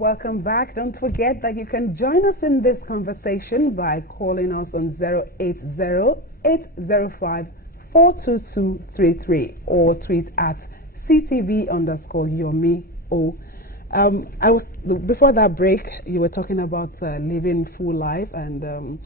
Welcome back. Don't forget that you can join us in this conversation by calling us on 080-805-42233 or tweet at CTV_Yomi. Before that break, you were talking about living full life and,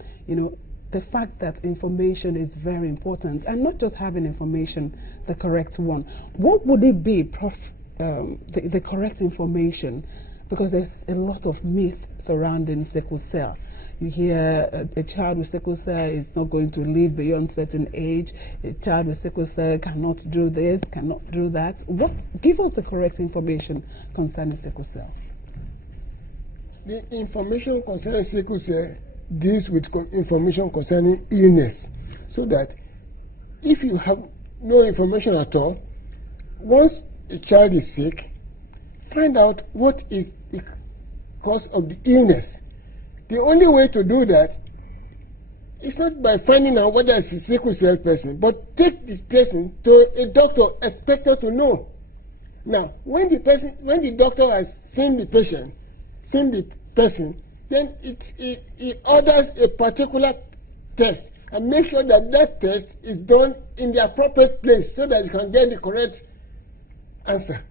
the fact that information is very important, and not just having information, the correct one. What would it be, Prof, the correct information? Because there's a lot of myth surrounding sickle cell. You hear a child with sickle cell is not going to live beyond certain age. A child with sickle cell cannot do this, cannot do that. Give us the correct information concerning sickle cell. The information concerning sickle cell deals with information concerning illness, so that if you have no information at all, once a child is sick, find out what is the cause of the illness. The only way to do that is not by finding out whether it's a sickle cell person, but take this person to a doctor expected to know. Now, when the doctor has seen the person, then he orders a particular test and make sure that that test is done in the appropriate place so that you can get the correct answer.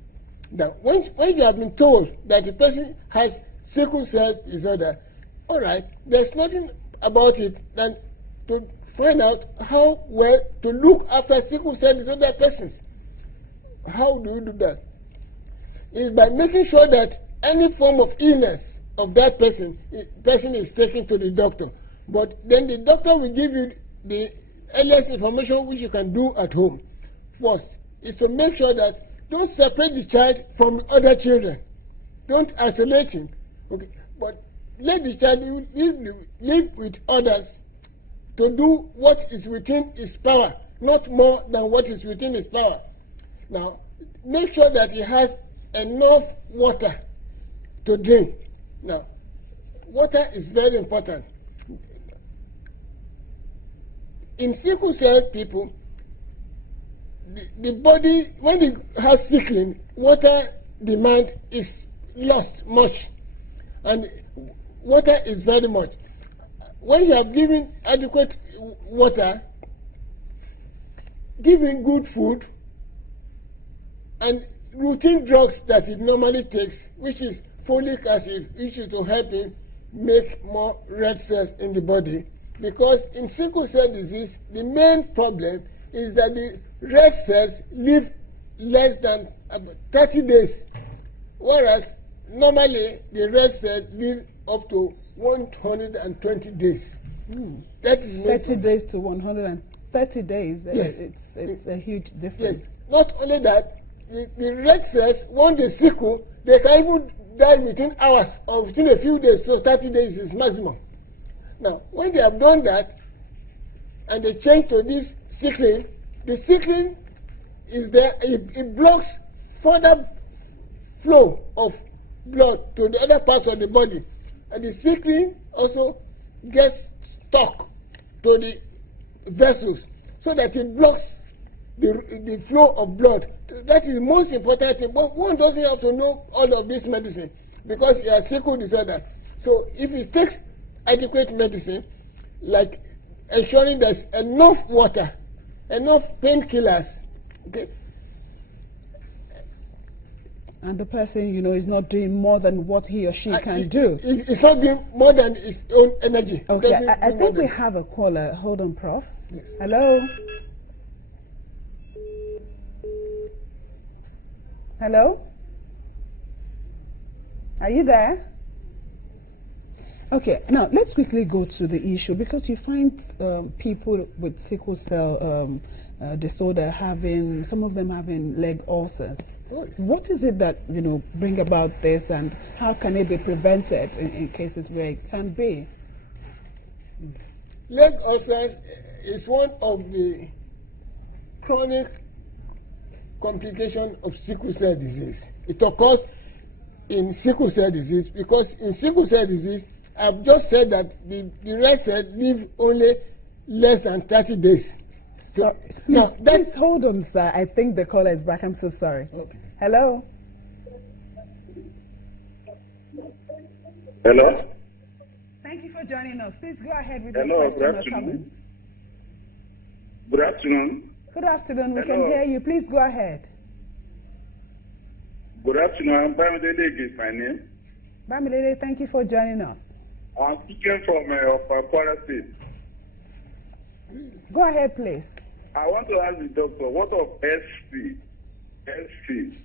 Now, when you have been told that the person has sickle cell disorder, all right, there's nothing about it than to find out how well to look after sickle cell disorder persons. How do you do that? Is by making sure that any form of illness of that person is taken to the doctor. But then the doctor will give you the earliest information which you can do at home. First is to make sure that don't separate the child from other children. Don't isolate him. Okay, but let the child live with others to do what is within his power, not more than what is within his power. Now, make sure that he has enough water to drink. Now, water is very important. In sickle cell people, the body, when it has sickling, water demand is lost much. And water is very much. When you have given adequate water, giving good food, and routine drugs that it normally takes, which is folic acid, which is to help him make more red cells in the body. Because in sickle cell disease, the main problem is that the red cells live less than 30 days, whereas normally the red cells live up to 120 days. That is 30 days to 130 days. Yes. It's a huge difference. Yes. Not only that, the red cells, when they sickle, they can even die within hours or within a few days, so 30 days is maximum. Now, when they have done that, and they change to this sickling, the sickling is there, it blocks further flow of blood to the other parts of the body. And the sickling also gets stuck to the vessels so that it blocks the flow of blood. That is the most important thing. But one doesn't have to know all of this medicine because he has sickle disorder. So if he takes adequate medicine, like ensuring there's enough water, enough painkillers, okay, and the person, is not doing more than what he or she can do. It's not doing more than his own energy. Okay, I think we have a caller. Hold on, Prof. Yes. Hello? Hello? Are you there? Okay, now let's quickly go to the issue, because you find people with sickle cell disorder some of them having leg ulcers. What is it that bring about this, and how can it be prevented in cases where it can be? Leg ulcers is one of the chronic complications of sickle cell disease. It occurs in sickle cell disease because in sickle cell disease, I've just said that the red cells live only less than 30 days. So, please hold on, sir. I think the caller is back. I'm so sorry. Okay. Hello? Hello? Thank you for joining us. Please go ahead with Hello, your good question or afternoon. comment. Good afternoon. Good afternoon. We can Hello. hear you. Please go ahead. Good afternoon. I'm Bamidele is my name. Bamilele, thank you for joining us. I'm speaking from Kwara State. Go ahead, please. I want to ask the doctor, what of SC? SC.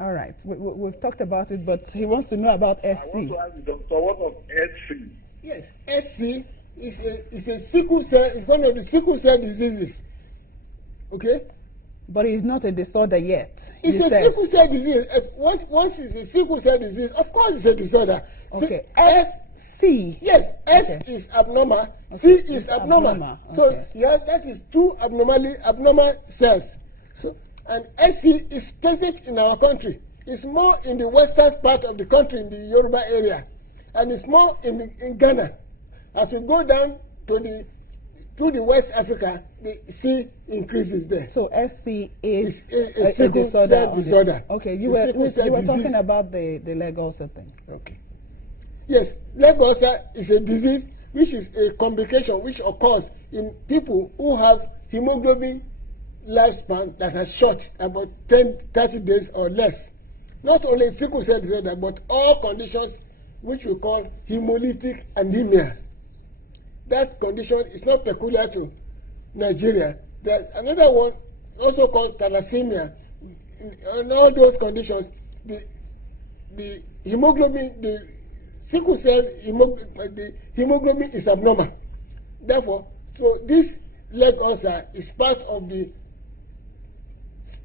All right. We've talked about it, but he wants to know about I want SC. to ask the doctor, what of SC? Yes, SC is a sickle cell, it's one of the sickle cell diseases. Okay? But it's not a disorder yet. It's you a said. sickle cell disease. Once it's a sickle cell disease, of course it's a disorder. Okay. SC. Yes, S Okay. is abnormal, Okay, C it's is abnormal. abnormal. So Okay. yeah, that is two abnormal cells. So and SC is present in our country. It's more in the western part of the country, in the Yoruba area, and it's more in Ghana. As we go down to the West Africa, the C increases there. So SC is It's a sickle disorder. cell disorder. Okay, you A were sickle cell talking disease. about the leg ulcer thing. Okay. Yes, leg ulcer is a disease which is a complication which occurs in people who have hemoglobin lifespan that has short, about 30 days or less. Not only sickle cell disorder, but all conditions which we call hemolytic anemia. That condition is not peculiar to Nigeria. There's another one also called thalassemia. In all those conditions, the hemoglobin, the sickle cell the hemoglobin is abnormal. Therefore, so this leg ulcer is part of the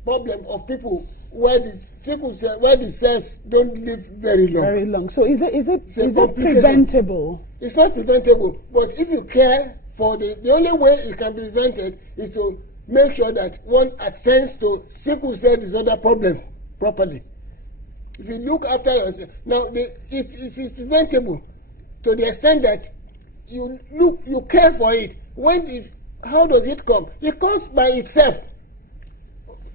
problem of people where the sickle cell, where the cells don't live very long. Very long. So is It's a it complication. preventable? It's not preventable, but if you care for the only way it can be prevented is to make sure that one attends to sickle cell disorder problem properly. If you look after yourself, now it is preventable to the extent that you care for it. How does it come? It comes by itself.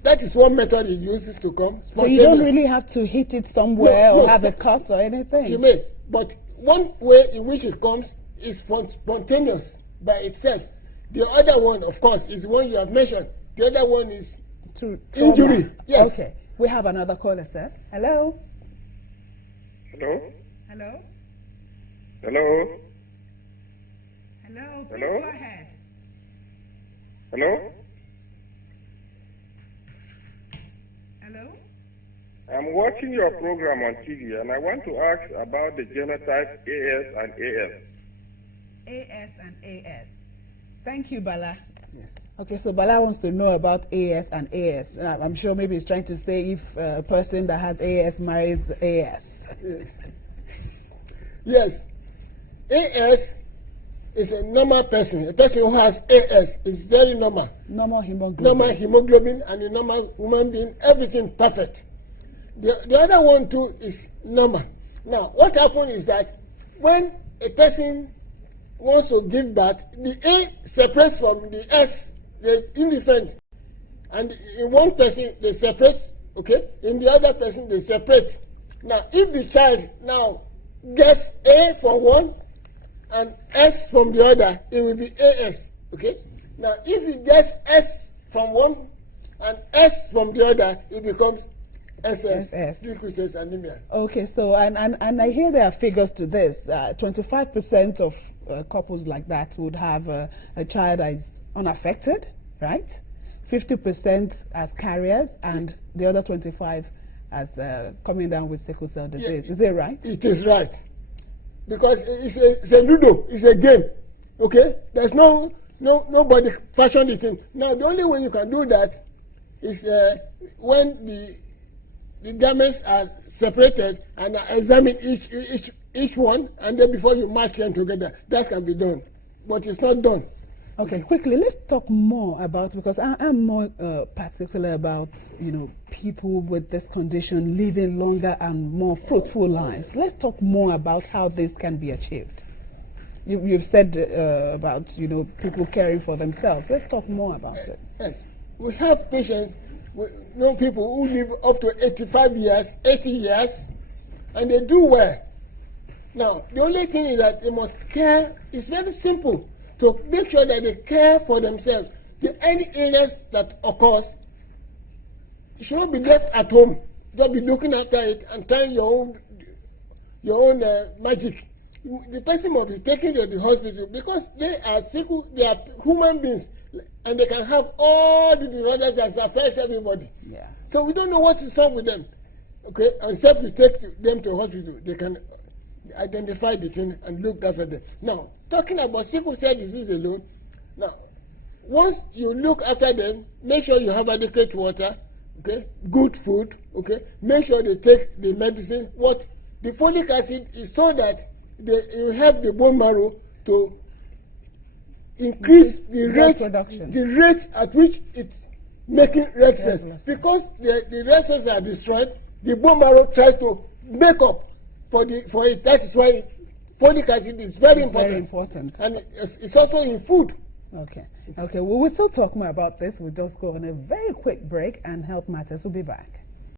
That is one method it uses to come. So you don't really have to hit it somewhere No, or have a it's cut or anything. You may, but one way in which it comes is spontaneous by itself. The other one, of course, is the one you have mentioned. The other one is Trauma. injury. Yes. Okay. We have another caller, sir. Hello. Hello? Hello. Hello? Hello. Please Hello? go ahead. Hello? Hello. I'm watching your program on TV and I want to ask about the genotype AS and AS. AS and AS. Thank you, Bala. Yes. Okay, so Bala wants to know about AS and AS. I'm sure maybe he's trying to say if a person that has AS marries AS. Yes. Yes. AS is a normal person. A person who has AS is very normal. Normal hemoglobin. Normal hemoglobin and a normal human being, everything perfect. The other one too is normal. Now, what happens is that when a person wants to give birth, the A separates from the S, they're indifferent. And in one person, they separate, okay? In the other person, they separate. Now, if the child now gets A from one and S from the other, it will be AS, okay? Now, if he gets S from one and S from the other, it becomes SS, sickle cell anemia. Okay, so and I hear there are figures to this. 25% of couples like that would have a child that is unaffected, right? 50% as carriers, and the other 25 as coming down with sickle cell disease. Yeah, is it right? It is right, because it's a ludo, it's a game. Okay, there's nobody fashioned it in. Now the only way you can do that is when the garments are separated and examine each one, and then before you match them together, that can be done, but it's not done. Okay, quickly, let's talk more about, because I'm more particular about, people with this condition living longer and more fruitful lives. Let's talk more about how this can be achieved. You've said about, people caring for themselves. Let's talk more about it. Yes, we have patients, we know people who live up to 85 years, 80 years, and they do well. Now, the only thing is that they must care. It's very simple to make sure that they care for themselves. Any illness that occurs, you should not be left at home. Don't be looking after it and trying your own magic. The person must be taken to the hospital because they are sickle. They are human beings, and they can have all the disorders that affect everybody. Yeah. So we don't know what is wrong with them. Okay, except we take them to hospital, they can identify the thing and look after them. Now, talking about sickle cell disease alone. Now, once you look after them, make sure you have adequate water. Okay, good food. Okay, make sure they take the medicine. What the folic acid is so that you help the bone marrow to increase the rate at which it's making red cells. Because the red cells are destroyed, the bone marrow tries to make up for it. That is why folic acid is very important. And it's also in food. Okay. Okay. We will still talk more about this. We'll just go on a very quick break, and Health Matters will be back.